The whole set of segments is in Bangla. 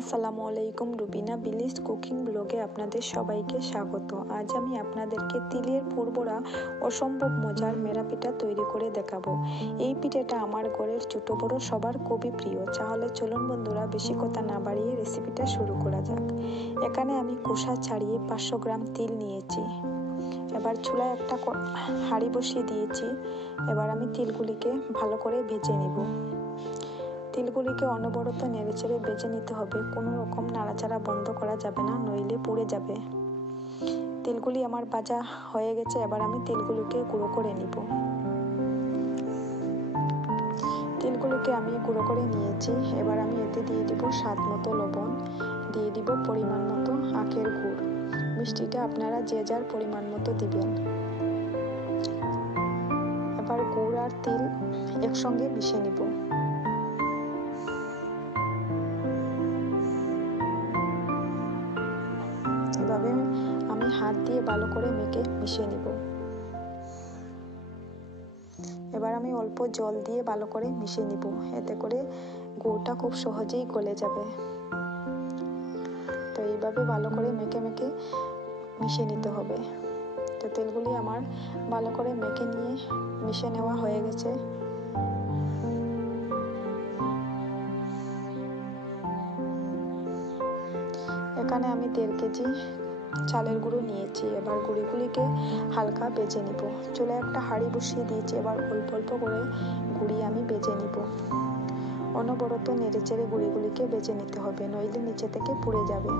আসসালামু আলাইকুম, রুবিনা বিলিস কুকিং ব্লগে আপনাদের সবাইকে স্বাগত। আজ আমি আপনাদেরকে তিলের পুরবরা অসম্ভব মজার মেরা পিঠা তৈরি করে দেখাবো। এই পিঠাটা আমার ঘরের ছোট বড় সবার খুবই প্রিয়। তাহলে চলুন বন্ধুরা, বেশি কথা না বাড়িয়ে রেসিপিটা শুরু করা যাক। এখানে আমি খোসা ছাড়িয়ে 500 গ্রাম তিল নিয়েছি। এবার চুলায় একটা হাঁড়ি বসিয়ে দিয়েছি। এবার আমি তিলগুলিকে ভালো করে ভেজে নেব। তিলগুলিকে অনবরত নেড়েচেড়ে ভেজে নিতে হবে। কোনো রকম নাড়াচাড়া বন্ধ করা যাবে না, নইলে পুড়ে যাবে। তিলগুলি আমার ভাজা হয়ে গেছে। এবার আমি তিলগুলিকে গুঁড়ো করে নিব। তিলগুলিকে আমি গুঁড়ো করে নিয়েছি। এবার আমি এতে দিয়ে দিব স্বাদ মতো লবণ, দিয়ে দিব পরিমাণ মতো আখের গুড়। মিষ্টিটা আপনারা যে যার পরিমাণ মতো দিবেন। এবার গুড় আর তিল একসঙ্গে মিশিয়ে নিব। এভাবে আমি হাত দিয়ে ভালো করে মেখে মিশিয়ে নিব। এবার আমি অল্প জল দিয়ে ভালো করে মিশিয়ে নিব। এতে করে গুড়টা খুব সহজেই গলে যাবে। তো এইভাবে ভালো করে মেখে মেখে মিশিয়ে নিতে হবে। তো তেলগুলি আমার ভালো করে মেখে নিয়ে মিশিয়ে নেওয়া হয়ে গেছে। এখানে আমি 1.5 কেজি চালের গুঁড়ো নিয়েছি। এবার গুঁড়িগুলিকে হালকা ভেজে নিব। চুলায় একটা হাঁড়ি বসিয়ে দিয়েছি। এবার অল্প অল্প করে গুঁড়ি আমি ভেজে নিব। অনবরত নেড়েচেড়ে গুঁড়িগুলিকে ভেজে নিতে হবে, নইলে নিচে থেকে পুড়ে যাবে।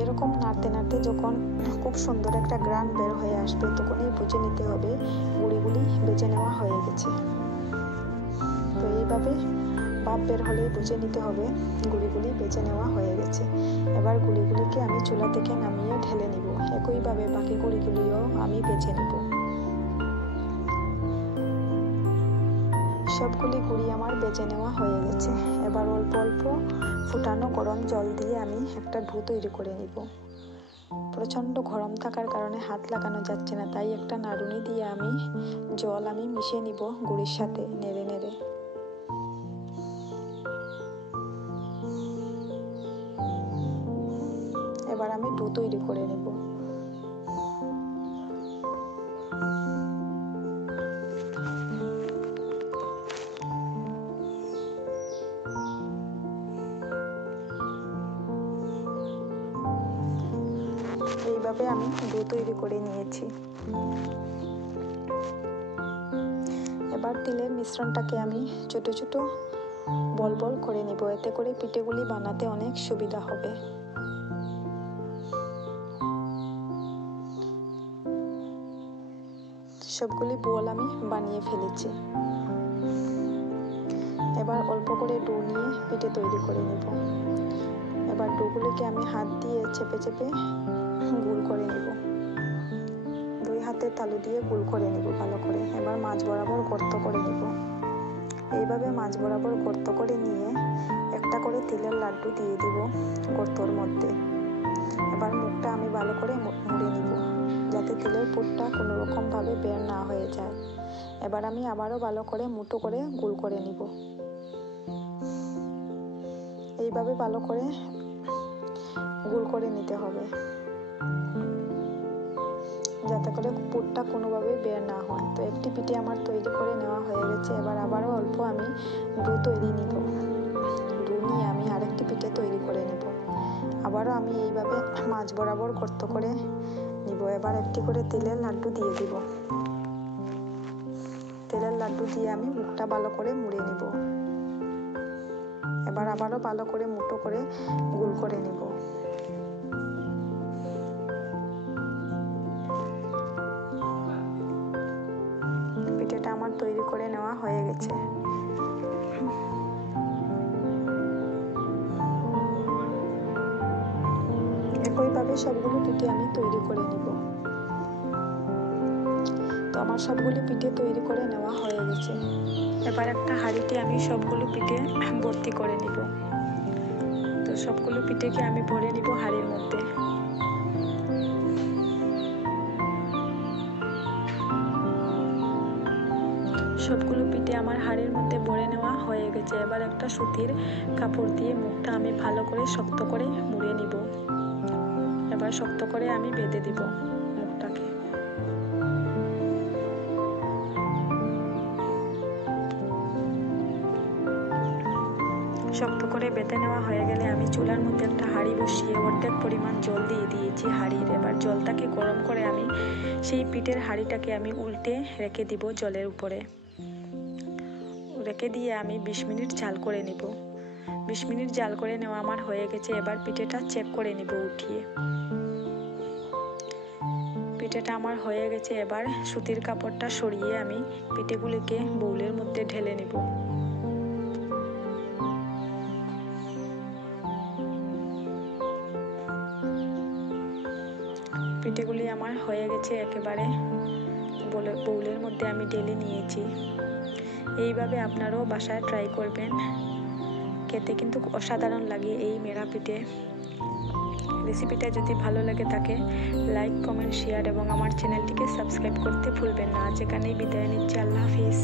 এরকম নাড়তে নাড়তে যখন খুব সুন্দর একটা গ্রান বের হয়ে আসবে, তখনই বুঝে নিতে হবে গুঁড়িগুলি ভেজে নেওয়া হয়ে গেছে। তো এইভাবে ভাপ বের হলেই বুঝে নিতে হবে গুঁড়িগুলি ভেজে নেওয়া হয়ে গেছে। এবার গুঁড়িগুলিকে আমি চুলা থেকে নামিয়ে ঢেলে নিব। একইভাবে বাকি গুঁড়িগুলিও আমি ভেজে নিব। সবগুলি গুঁড়ি আমার ভেজে নেওয়া হয়ে গেছে। এবার অল্প অল্প ফুটানো গরম জল দিয়ে আমি একটা ডো তৈরি করে নিব। প্রচণ্ড গরম থাকার কারণে হাত লাগানো যাচ্ছে না, তাই একটা নাড়ুনি দিয়ে আমি জল মিশিয়ে নিব গুঁড়ির সাথে নেড়ে নেড়ে। এবার আমি ডো তৈরি করে নেব। এইভাবে আমি ডো তৈরি করে নিয়েছি। এবার তিলের মিশ্রণটাকে আমি ছোট ছোট বল বল করে নিব। এতে করে পিঠেগুলি বানাতে অনেক সুবিধা হবে। সবগুলি বল আমি বানিয়ে ফেলেছি। এবার অল্প করে ডো নিয়ে পিঠে তৈরি করে নেব। এবার ডোগুলিকে আমি হাত দিয়ে চেপে চেপে গোল করে নেব। 2 হাতের তালু দিয়ে গোল করে নেব ভালো করে। এবার মাঝ বরাবর গর্ত করে নেব। এইভাবে মাঝ বরাবর গর্ত করে নিয়ে একটা করে তিলের লাড্ডু দিয়ে দিব গর্তর মধ্যে। এবার মুখটা আমি ভালো করে মুড়ে নিব, যাতে তিলের পুরটা কোনো রকম ভাবে বের না হয়ে যায়। এবার আমি আবারও ভালো করে মুঠো করে গোল করে নিব। এইভাবে ভালো করে গোল করে নিতে হবে, যাতে করে পুরটা কোনোভাবে বের না হয়। তো একটি পিঠে আমার তৈরি করে নেওয়া হয়ে গেছে। এবার আবারও অল্প আমি ডো তৈরি নিব। ডো নিয়ে আমি আরেকটি পিঠে তৈরি করে নেব। আবারও আমি এইভাবে মাঝ বরাবর গর্ত করে নিব। এবার একটি করে তিলের লাড্ডু দিয়ে দিব। তেলের লাড্ডু দিয়ে আমি মুখটা ভালো করে মুড়ে নিব। এবার আবারও ভালো করে মুঠো করে গোল করে নিব। পিঠেটা আমার তৈরি করে নেওয়া হয়ে গেছে। একইভাবে সবগুলো পিঠে আমি তৈরি করে নিব। তো আমার সবগুলো পিঠে তৈরি করে নেওয়া হয়ে গেছে। এবার একটা হাঁড়িতে আমি সবগুলো পিঠে ভর্তি করে নিব। তো সবগুলো পিঠেকে আমি ভরে নিব হাঁড়ির মধ্যে। সবগুলো পিঠে আমার হাঁড়ির মধ্যে ভরে নেওয়া হয়ে গেছে। এবার একটা সুতির কাপড় দিয়ে মুখটা আমি ভালো করে শক্ত করে মুড়ে নিব। এবার শক্ত করে আমি বেঁধে দিব মুখটাকে। শক্ত করে বেঁধে নেওয়া হয়ে গেলে আমি চুলার মধ্যে একটা হাঁড়ি বসিয়ে অর্ধেক পরিমাণ জল দিয়ে দিয়েছি হাঁড়ির। এবার জলটাকে গরম করে আমি সেই পিঠের হাঁড়িটাকে আমি উল্টে রেখে দিব জলের উপরে। রেখে দিয়ে আমি 20 মিনিট জাল করে নিব। 20 মিনিট জাল করে নেওয়া আমার হয়ে গেছে। এবার পিঠেটা চেক করে নিব উঠিয়ে। পিঠেটা আমার হয়ে গেছে। এবার সুতির কাপড়টা সরিয়ে আমি পিঠেগুলিকে বাউলের মধ্যে ঢেলে নিব। পিঠেগুলি আমার হয়ে গেছে একেবারে বাউলের মধ্যে আমি ঢেলে নিয়েছি। এইভাবে আপনারাও বাসায় ট্রাই করবেন, খেতে কিন্তু অসাধারণ লাগে এই মেরা পিঠে। রেসিপিটা যদি ভালো লাগে থাকে লাইক, কমেন্ট, শেয়ার এবং আমার চ্যানেলটিকে সাবস্ক্রাইব করতে ভুলবেন না। আজ এখানেই বিদায় নিচ্ছি। আল্লাহ হাফিজ।